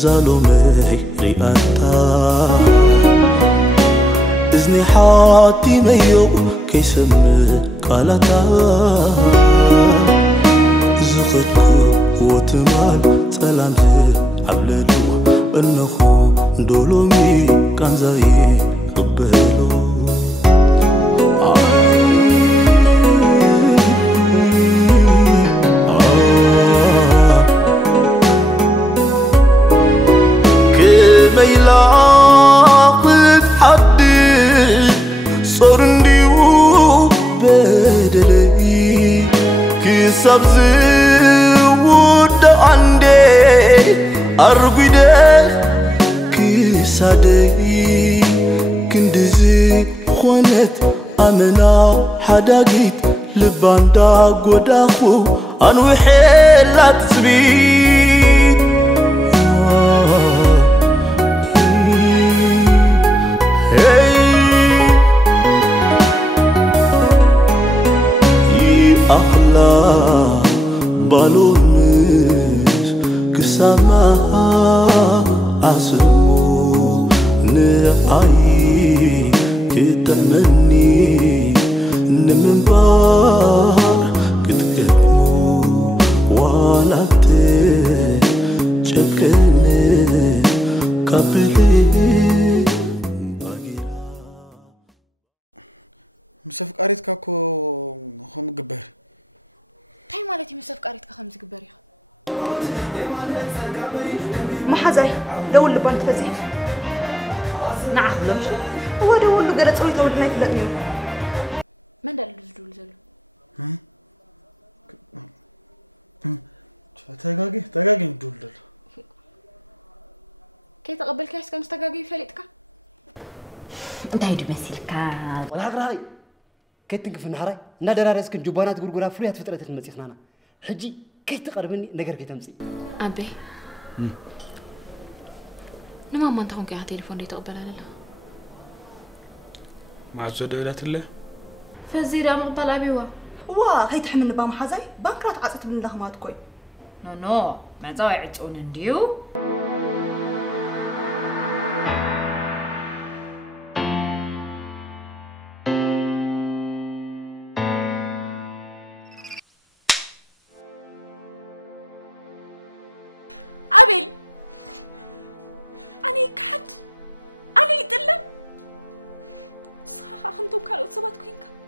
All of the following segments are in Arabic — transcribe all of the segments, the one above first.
زالومي رياتا إذني حاتي ميو كيسمي قالتا زخدكو وتمال سلام زي عبلدو بنخو دولومي كان زي قبلو ميلاقت حدي صرندي وبدلي كيساب زود عندي أرقدي كيسادي كندزي خوانت أمنا حداقيت لباندا قداخو أنو حيلات سبيت أخلا بالومش كسما أسمو نعي كتمني نمنبار كتكتمو ولا تجكني قبلي مسافق قريت كاكو خم جبر تاي مالتي مسافق قريت كخمس جبر يا ما حزاي لو اللي بنت فزي نعم لمش هو ده ولو قرأت قلت ولد ما يفلقني من ده اللي زول زلو تاجاجي ندول كي تقبل كاس كم استجاجي فلتك انت هيدو مسيلك ولا هاي كيتنك في النهار نادر راسك جبانات غرغرا فريات فتره المسيخنا حجي كي تقربني نجر كي تمسي ابي نما ما انت هون كي تليفون دي تقبل لا مع زودات الله فزيرا مقبل ابي وا هي تحمل بام حزاي بانكرات عصت من الله ما تكوي نو ما زاوي عطون نديو أبيل أنا كحد أنا يدلم صح أخنتم كانوا صبات كوينكا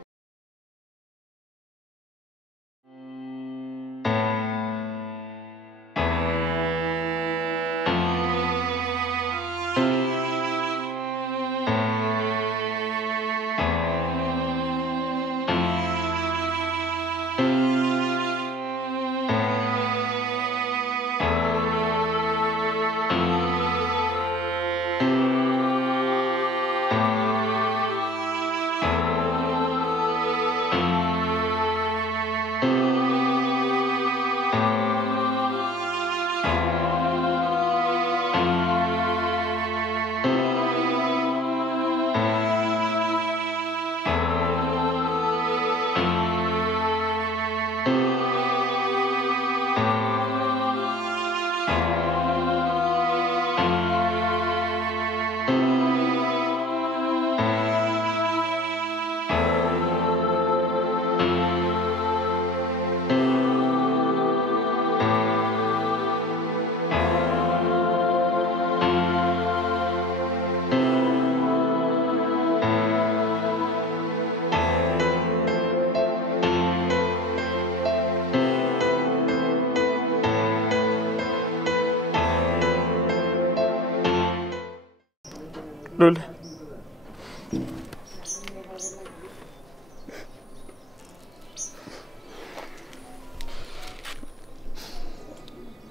لولا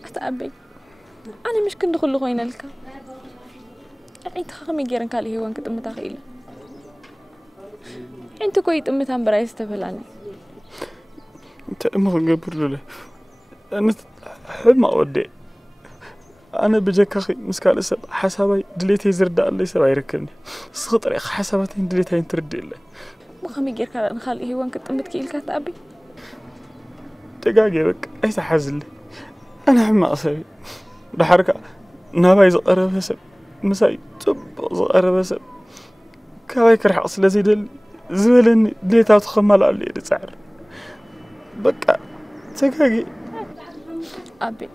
أتعبي أنا مش كنت أقول خوينا لك أنت خامي جيران كالي هو أنك تمتخيله أنت كويت أمتهم برايس تفلعني أنت أمه قبر لولا أنا حد ما أودي أنا بجاك أخي مسكال سب حسابي دليتي زرد الله يسوي يركني سخطر أخ حساباتي دليتي تردي الله ما خامي جير كلا نخلي هو أنك تمتكيل كتابي دقاقي بك أي تحزل أنا حما أصبي بحركة ناباي زقرب سب مساي طبق زقرب سب كاي كرحق سلازي دل زبلني دليتا تخمل على لي صعر بقى تكاكي أبي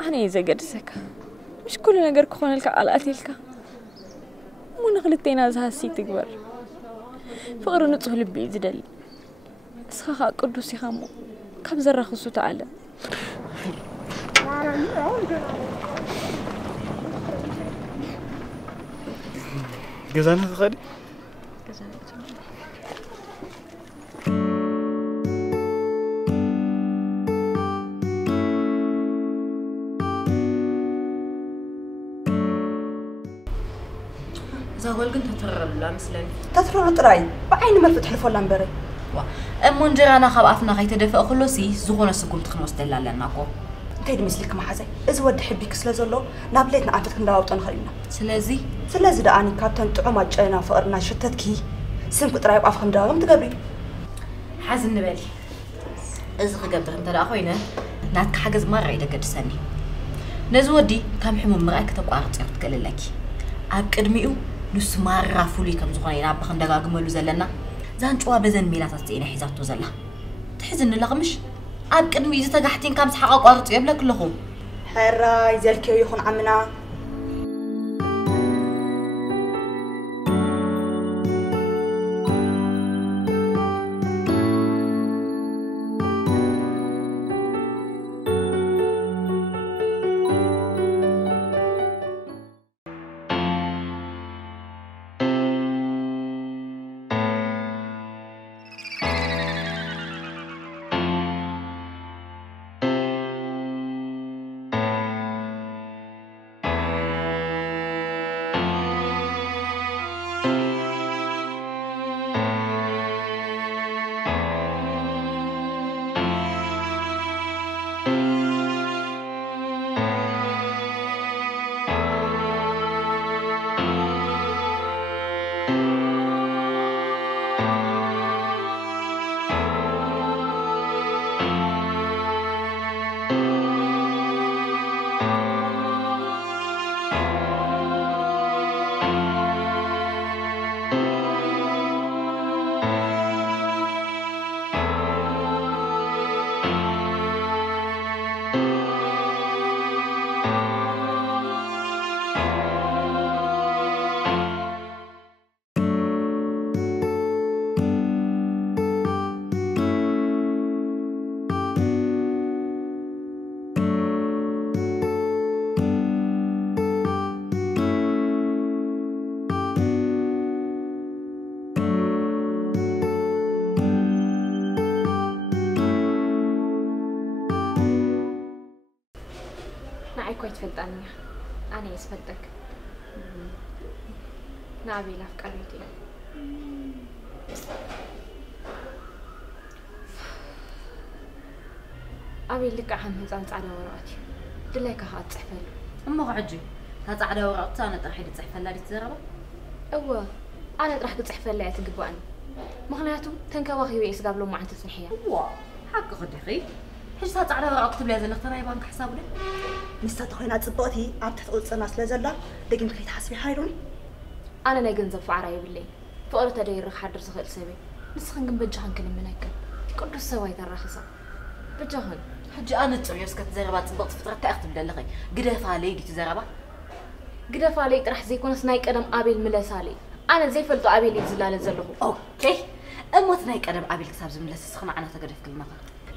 أنا يزقدسك مش كل نجار كخون لك على قتلك مو نغلطينا زهاسي تكبر فقر نصه لبي زدل اسخا قدوس يخمو كم زر خصو تعالى جزانا غادي زاول كنت تترر لا مثلا تترر طراي بعين ما فتح لفولا مبري ام انجرانا خبافنا خيتدفق خلوسي زغونه سكم تخنوس دلالناكو انتي دمسلك ما حزي از ود حبيك سلازلو نابليتنا عفتك نداوطن خلينا سلازي داني كابتن طعما جينا فقرنا شتتكي سمك طراي بافخم داوم تقبري حزن بالي از خغبتك انت دا خوينه ناتك حجز مره يدقدسني نزودي كم حمم مرأك تقارط تقللكي اب قدميو نس مره فولي كم زغونه ينا بخن دغاغملو زلنا زانچوا بزن ميلاتات تينا حيزاتو زلا تحزن لغمش اب قدمي اذا تغحتين كم تحقق قارط يبلك لكم حراي زلكيو يخون عمنا كويت فلتانيا أنا يسفتك نابي لافكاريتي أبي لك عن هزان على وراتي دلك هاد تحفل أما عجي هاد على وراتي أنا ترحيل تحفل لا تزربه أوه أنا راح تحفل لا تقبعني مغنياتو تنكواخي ويس قبلوا ما أنت تنحيا واو حق خدخي حيش هاد على وراتي تبلي هذا الاختراع بانك حسابه نستطيع أن أتصبطي عبت تقول صناص لازلا لكن كي تحسبي حيروني أنا نجنزب فعراي بالليل فقرت أدير حدر سخيل سبي نسخن جنب بجهن كلمة ناكل كل السوايد الرخيصة بجهن حجي أنا تسوي سكت زربات تبغى فترة تأخذ بدلغي قدف علي دي تزربة قدف علي راح زي كون سنايك أدم أبي الملاسالي أنا زي فلتو أبي اللي زلالة زلهم أوكي أما سنايك أدم أبي الكساب زملس سخن أنا تقدر في كلمة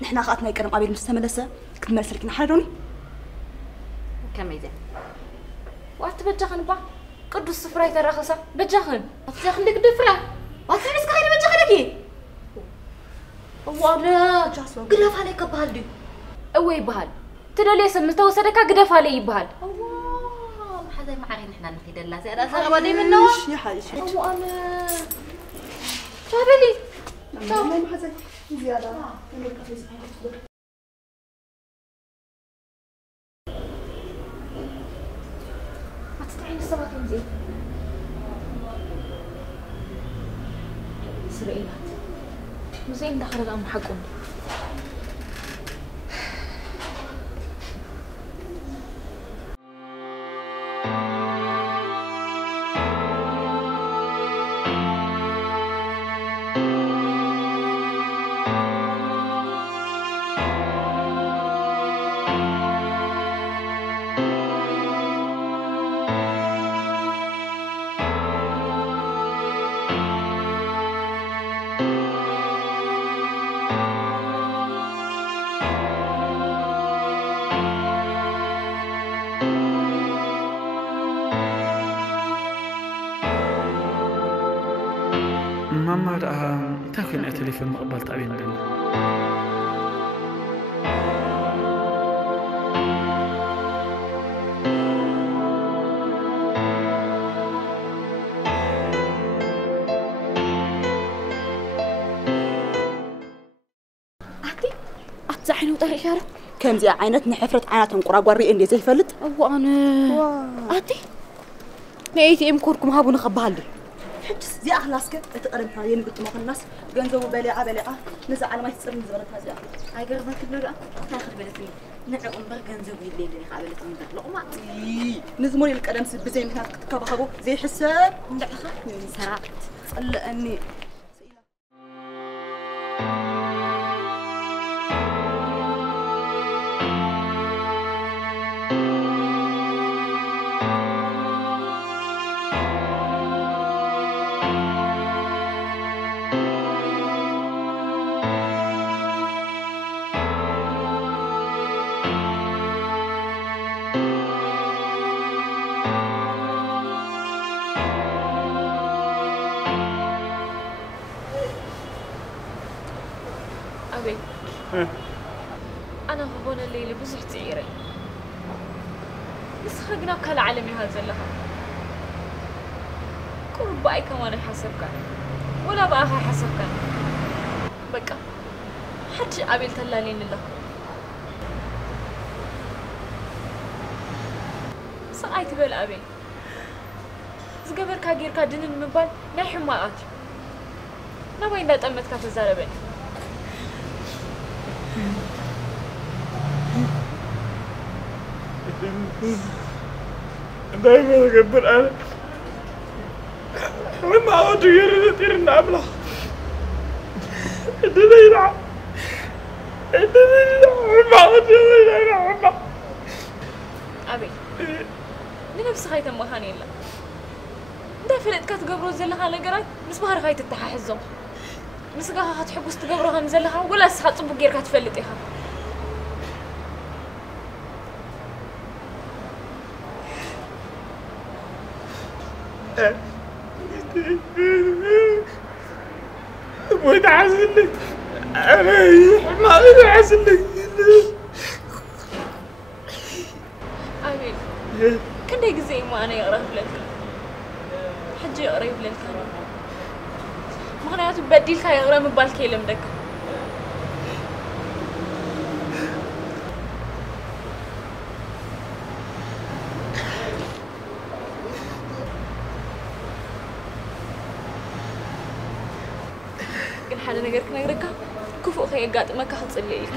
نحن أخذنا يكرم أبي المستملسة كنت مرسلكنا حيروني كم يزين وقت بجهن با قد السفرة يترخصة بجهن أتزخن لك دفرة وأتزخن خير بجهنك والله قدف عليك بهالدي أوي بهال ترى ليس متوسدك قدف علي بهال الله حزين معي نحن نخيد الله زيادة سربا دي منه يا حاجة أنا شابلي ما حزين زيادة ما تستعين السماك نزيد إسرائيلات مزين دخل الأم حقهم أما تاكل تليفون مقبل تعبين لنا زحنو طريق شارع كم زي عينت نحفرت عيناتهم قراقوري إندي زي فلت وانا أتي نأيتي كوركم هابو نخبها لي حجس زي أخلاصك تقرب هاي قلت ما الناس جنزو بلعة نزع على ما يتصير نزبرت هذا هاي قرب ما كنا لا تاخذ بلتني نعقم برجنزو الليل اللي قابلتني دخل ما نزموري القدم سب زي مثلا كبخبو زي حساب ندعخ سرعت صلقني أنا هون الليلة بزح تعيري بس خرجنا بكل عالمي هذا لها كل بقى كمان يحسبك ولا بقى حسبك بقى حتى قابل تلالين الله سقايت بالأبي زقبر كاجير كادن المبال نحي ما آتي نبغى إذا تأمت كتزاربين دايما اقدر انا لما اود يريد النابله ادني يلعب ما اود يلعب ابي نفس خايت مخاني لا دا فلت كتقبرو زلها نغرات مس بحر خايت تححزو مسغا هتحبس تقبروها مزلها ولا سخا صبو غيرك تفلطيها ويتعزلني انا ما يعزلني امين كنت يجزي ما انا يقرا بلك حجي يقرا بلك مغنيات بديل كاي يقرا مبال كيلم دك حاجة نقدر نقرأها كفو خير قاعد ما كحصل لي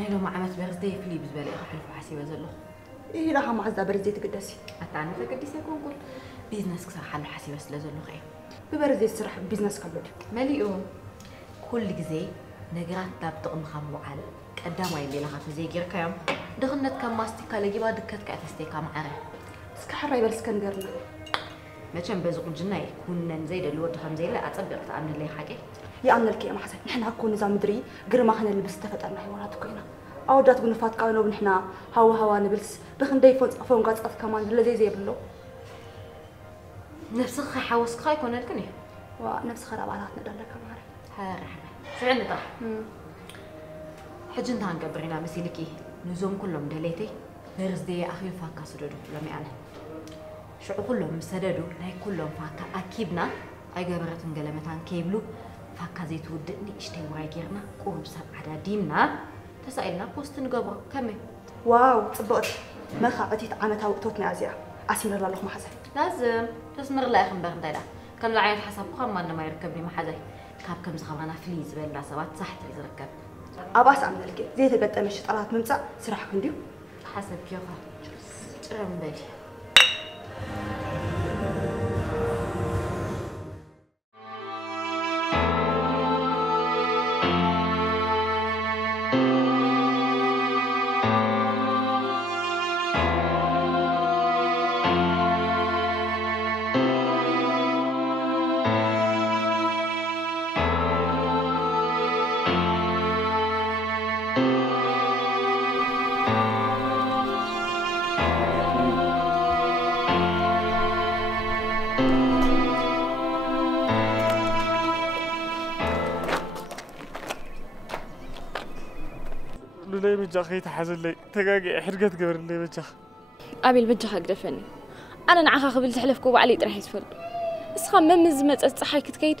نيلو مع عمت برزدي فلي بزبالي أحلف حسيبة زلو إيه لا هم عزة برزدي تقدسي أتعني تقدسي يكون قول بيزنس كسر حل حسيبة سلازلو خير ببرزدي الصراحة بيزنس كبير مليئو كل جزء نجرات تابتقم خامو على قدام اللي لها زي غير كام دغنت كم ماستيكا لجيبا دكت كاتستيكا معره اسك حراي بس كنغرنا ماشن بزق جناي كنا زيد الود خم زي لا اصبق تعمل لي حاجه يا أنا لك يا محسن نحن هكون نظام مدري غير ما خلينا نلبس تفترنا حيوانات كوينا أودات بنفات كانوا بنحنا هوا نبلس بخندي فون قاص كمان الذي زي بلو نفسك حوسك يكون لكني ونفس خرابات ندلك ماري هاي فعلا طح حجن تان قبرنا مسيلكي نزوم كلهم دليتي نرزدي أخي فاكا سددو لمي أنا شو كلهم سددو ناي كلهم فاكا أكيدنا أي قبرت نقلمتان كيبلو فاكا زيت ودني اشتي وراي غيرنا قرب سبعة ديمنا تسألنا بوست نقبر كمي واو صبقت ما خاطيت عامتها وقتوتنا أزياء أسير الله لكم حسن لازم تسمر لا أخن بغدايلا كان العين حسب خام ما يركبني ما حدا كاب كم زخبرنا فليز بين سبات صح تريز ركب أباس أعمل لك زي تقدم مش طلعت ممسع سرح كنديو حسب كيفها ترم بالي لولاي بجاخ يتحزن لي تقاقع حرقت قبر لي بجاخ أبي البجاخ أقدفني أنا نعخا قبل تحلفكو وعلي راح يتفرد اسخا ما مزمت أتصحي كتكيد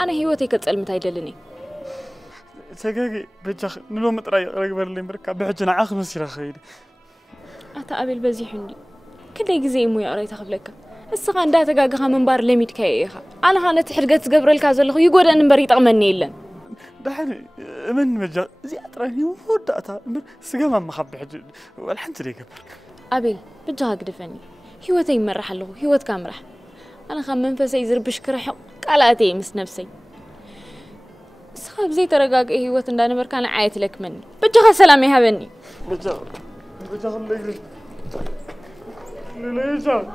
أنا هيوتي كتسأل متى يدلني تقاقع بجاخ نلو مطراي قبر لي مركب بحجنا عاخ مسيرة خير أتا أبي البزي حندي كده يجزي مو يا ريت أخبلك اسخا ندا تقاقها من بار لميت كايها أنا هانت حرقت قبر الكازو اللي يقول أنا بريط أمني إلا دحني من بجاخ زي أطراني ودأتها سقما ما خبي حج والحمد لله قبر أبي بجاخ أقدفني هيوتي مرح له هيوت كامرح أنا خم منفسي يزربش كرح قالاتي مس نفسي سخاب زي ترقاق إيه هيوت إن أنا مركان عايت لك مني بجاخ سلامي هبني بجاخ اللي يجري اللي يجري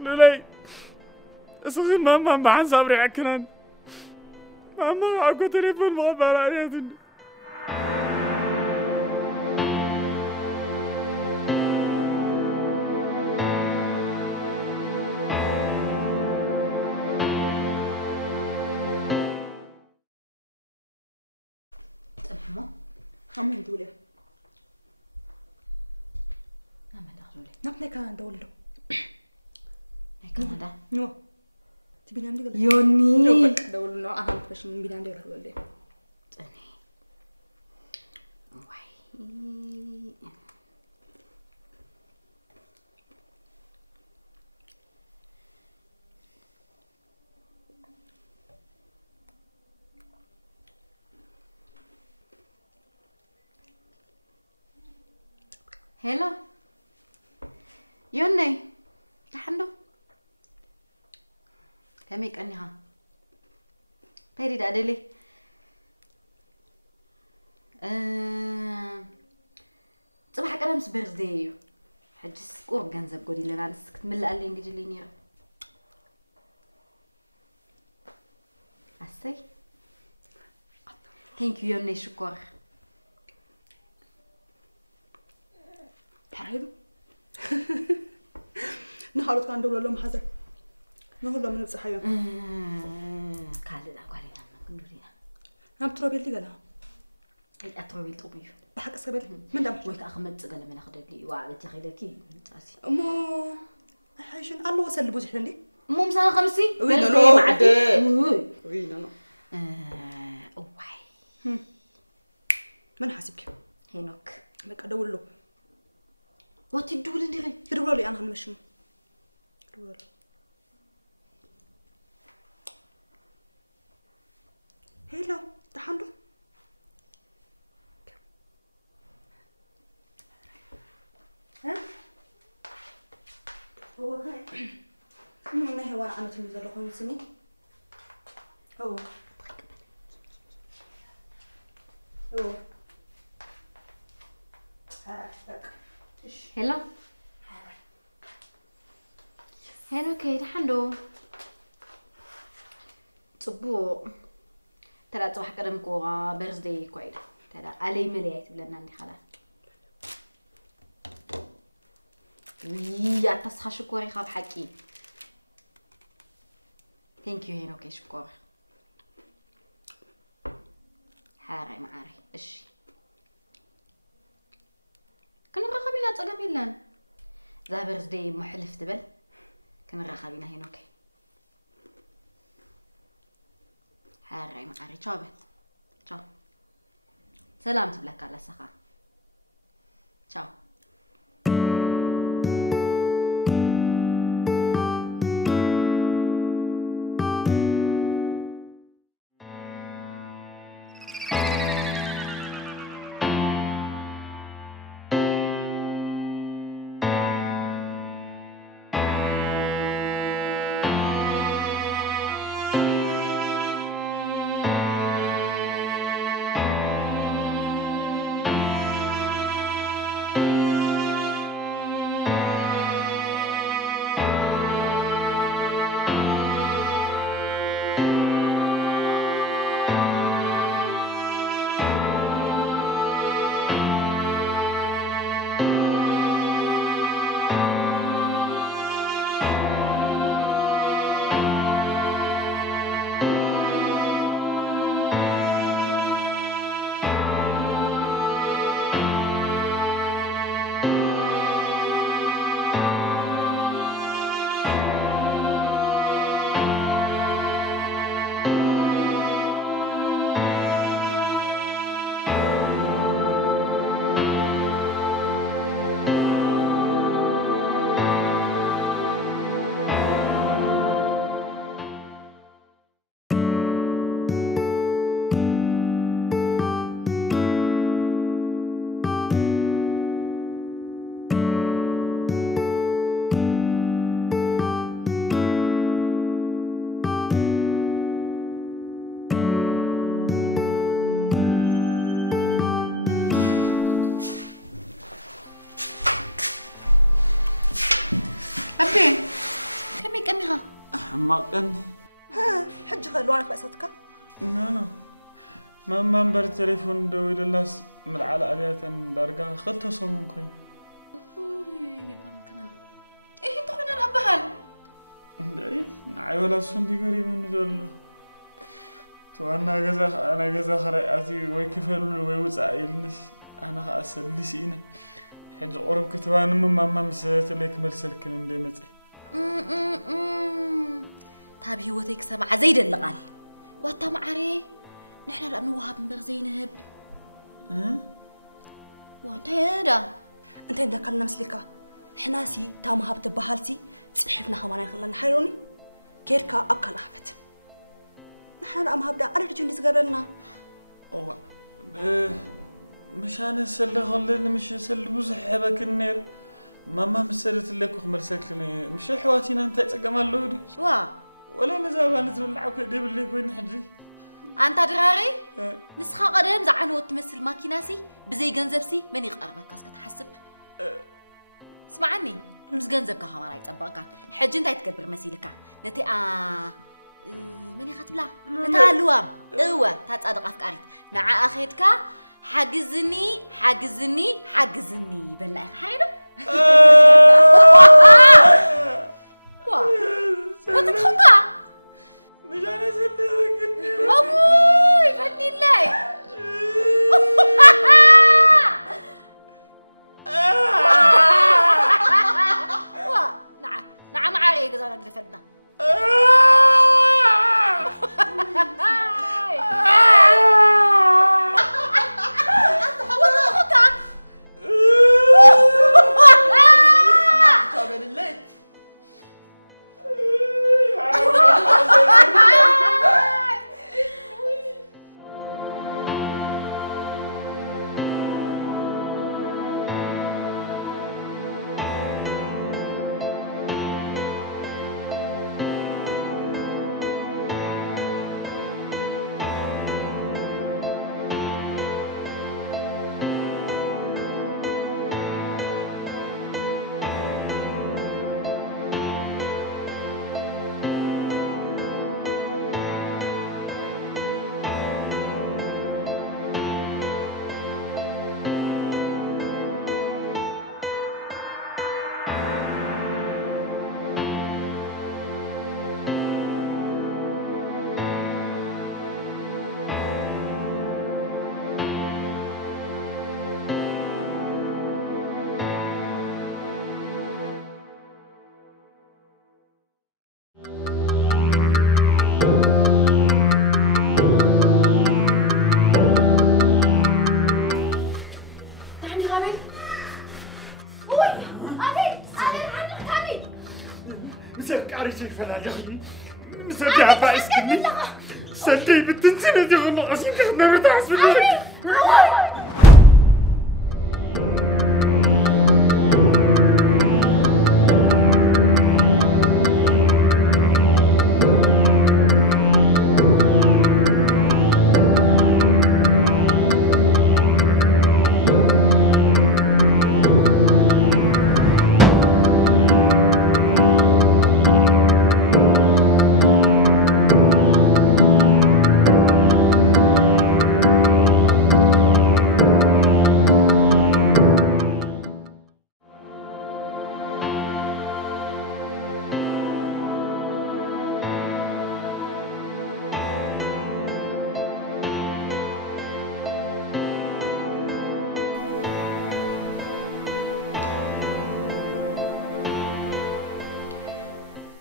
لولاي اسخي ماما معن صبري عكنان ماما اكو تليفون مغبر عليها خمون دولي نعم دخلولي نبني كان دولو نيكا هذا نو تبي نعمل كذا يوني دولو أنا بس من بينام دولو ولا تاني واي هلا يوني تحنو كميك أني ها تريد أدلي صباح كلام بيرثداي حج سكور جنزب قولي لنا نسكت من اللي قال لي نجي لي نيرة أسي ثانك يو يوني شكر تعالوا نحاول كان دولة لهم حذر نقول لهم نبص حيوان كالنا قالينا كندورينا نعم تروبيل لي قالها أي أتروبيل طبيعي بحق اسكبل من دم ويك أخمد قال من أخذ لي وعلى تخيلكي تاسي أمو حيشن الله وصل بوجه لي مو مساء خمسي وين أنا معدي وين أنا واي من حاسبك هينوك بك أدور له وات يدول نديري يدور لي أنا همشي يدور هلا تحندو ها هو هاي ما هي وانا عملت اللي زلقوا يسني هو هلا هلا كيد حندو صبوق ترى صباح قدم كوغا بيرثداي كويد ترى علي مليت بلنا عندي خلاص وي تصحى شكوري خاب حكي ثانك يو هينوكي شكور حاري معاري ايش كنا راخبينا تصقم يلان ذا بيرثداي محلف تبل كنا راخبينا هينوكي حاري معاري تشابه تشاو سلام تبلك على سخا تشاو ما كان ها حج خلوانك بأساتك ما منبر التليفون دوي للاس من على عليها درجة خلته سمون كوين ايه انت خلنا الأبهال ايه نعي ولا سندي قريب من دول تو أنا جزا خريعتي ويكفل ويوزع الناس أنا خاصل لسينا حج قرب كتبان ماما مسيت لك مرسل كن دي متي تاب هيوتك سمع زيد اللقال واتا معري نحن لأنه وهاب من زينب وانت هذا انت عندك لنا مسلكة حناسي تام هاب تبهالتي صحفنا خمانا خلنا نحيروني كيركا أكل أحفت نحن الأم هابدا أنا رجوني سقبلنا مش أنا سل خلينا مش سل بزحبك النير ماما مسلت لك وخمر سكني مش حواتينا انت تقمال لودي ولا نزابانت نلعب كدي باللي كوين حجي انت دراري نسخه قدم زعنو تمثل ماكيناسي بزي جنزبسي من يقربك كاسك تحسب اسمعني مس جنزبك خمار يطبقك حجي انت تكبر مسيلك نتي من يختبلا نتا لوام ايوا تصادق افكاريت نع اخيتك حاجزني بلا حيدو وتتخنقع مش أنا سلسلكني أبوي فني الله نعم عاري قزانا قدفلنا الليل سدي عباس كني سدي بتنسي دي غلط عشان تاخذنا مرتاح سبيل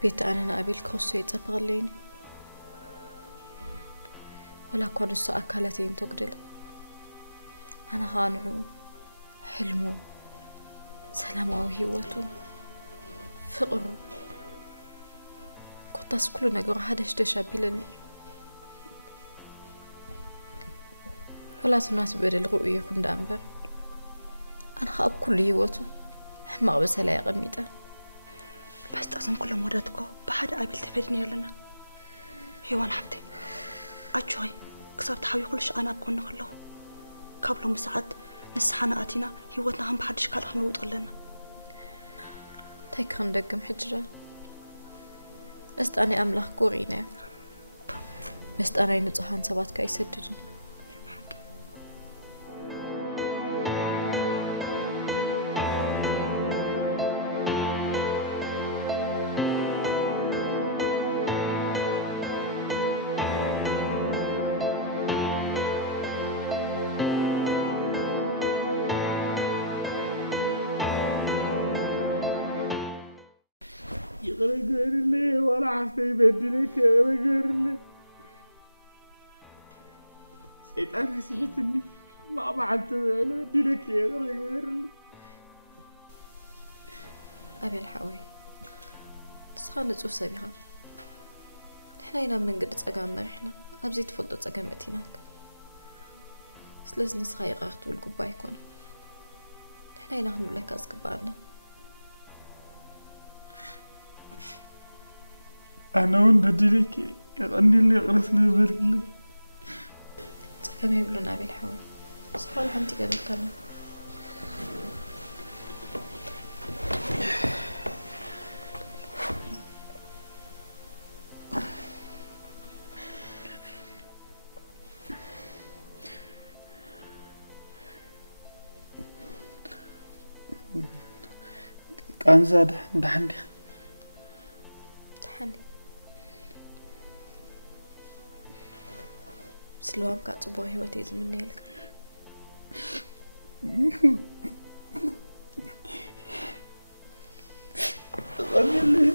بيت أنا نقابل كوسو يتبغى ليني ولا كون السؤال كالتين تقدل أنا خانعو حلمو سلامه وهيوتو فقرو كنت أسكلو نقر هادش دشابيلني ولا تناسب الرؤية كن دامبر أنا خاب كل هيوتو حماق بس هلا يقميته بس تأذن كل مراتكو بحد قابل تفيدني لنا هيوان حبتي أجوي كسبت حاوي كلش أنا بكون نخلو قبل مساعد نسحنا آتينا هيوتنا هم بحدش كالخ نوت غلنا تايكرن دقم حجرة أني أملخ قورينا أنا ينزحان سبات كاي سددني يغرقر لي ولا عرفت يبدلك يغرقر لي شيطان سحتني ما بعدت ولا بدلك يغرقر لي أبي الحوي تسخان نصوف سبيها نحنا هنا من قد تسقامنا إحنا أبزي تفضل تسقامتيناك سلز نسخاي غاخت والقباي كون نحنا هنا هنو لك أسقبارنا أنا وين بدي لك يغني لي غرس لي برك لي كم يقولون أبي الحوي صحوا حنتي قبل كلام كان زاد دحني سلوام قاعد صبغ هيوتي زمني لك غني لي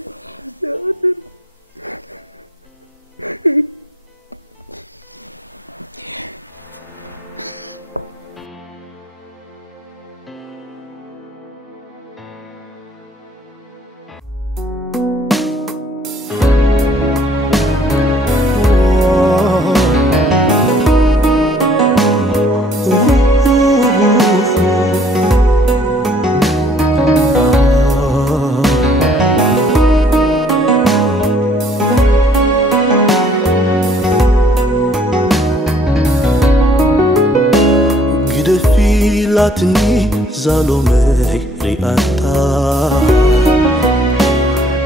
لاتني زالومي رياتا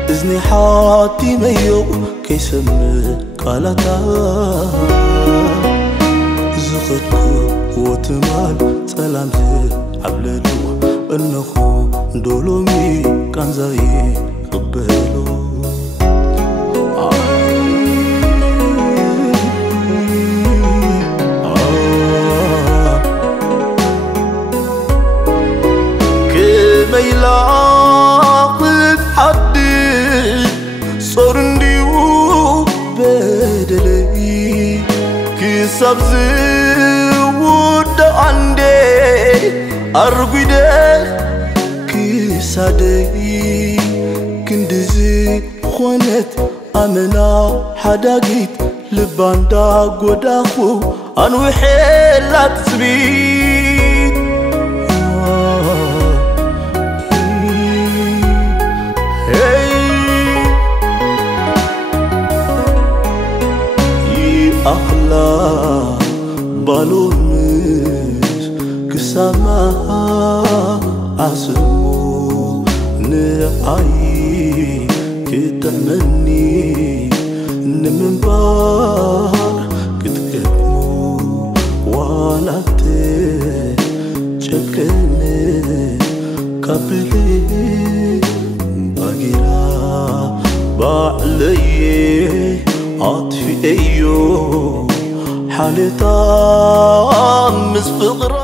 إذني حاتي ميو كيسم قالتا زخدكو وتمان سلام عبلدو انخو دولومي كان زي قبلو ميلاقت حدي صور نديو بدلي كيساب زود عندي أرقده كيسادي كندزي خوانت أمنا حداقيت لباندا قداخو أنو حيلات سبيت أخلا بالونس كسما أسمو نعي كتمني نمنبار كتكتمو ولا تجكني قبلي باقيرا بعلي عطفي أيو حالتا مسفقرا